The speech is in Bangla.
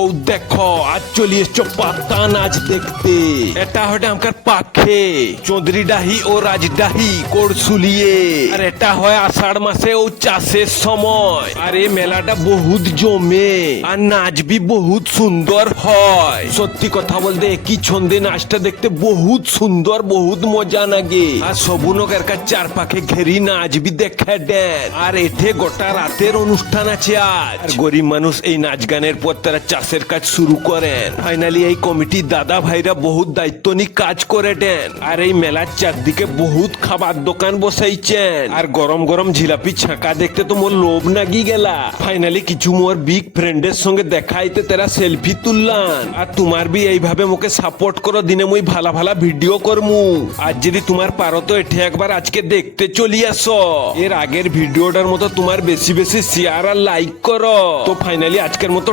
ও দেখো আজ চলে এসছো পাতা নাচ দেখতে। এটা হয়তো আমার পাখে চৌধুরীডাহি ও রাজডাহি করসুলিয়ে। আর এটা হয় আষাঢ় মাসে ও চাষের সময়। আর এই মেলাটা বহুত জমে আর নাচ বি বহুত সুন্দর হয়। সত্যি কথা বলতে একই ছন্দে নাচটা দেখতে বহুত সুন্দর, বহুত মজা লাগে। আর সবুনক এরকার চারপাকে ঘেরি নাচ বি দেখে দেন। আর এতে গোটা রাতের অনুষ্ঠান আছে আজ। আর গরিব মানুষ এই নাচ গানের পর তারা চাষের কাজ শুরু করেন। ফাইনালি এই কমিটি দাদা ভাইরা বহুত দায়িত্ব নিয়ে কাজ করে দেন। আর এই মেলার চারদিকে বহুত খাবার দোকান বসাইছেন। আর গরম গরম জিলাপি ছাঁকা দেখতে তো মোর লোভ নাগি গেলা। ফাইনালি কিছু মোর বিগ ফ্রেন্ডের সঙ্গে দেখাইতে তারা সেলফি তুললান। আর তোমার বি এইভাবে মোকে সাপোর্ট করো, দিনে মুই ভালা ভালা ভিডিও করমু। আর যদি তোমার পারো তো এঠে একবার আজকে দেখতে চলি আসো। এর আগের ভিডিওটার মতো তোমার বেশি বেশি শেয়ার আর লাইক করো। তো ফাইনালি আজকের মতো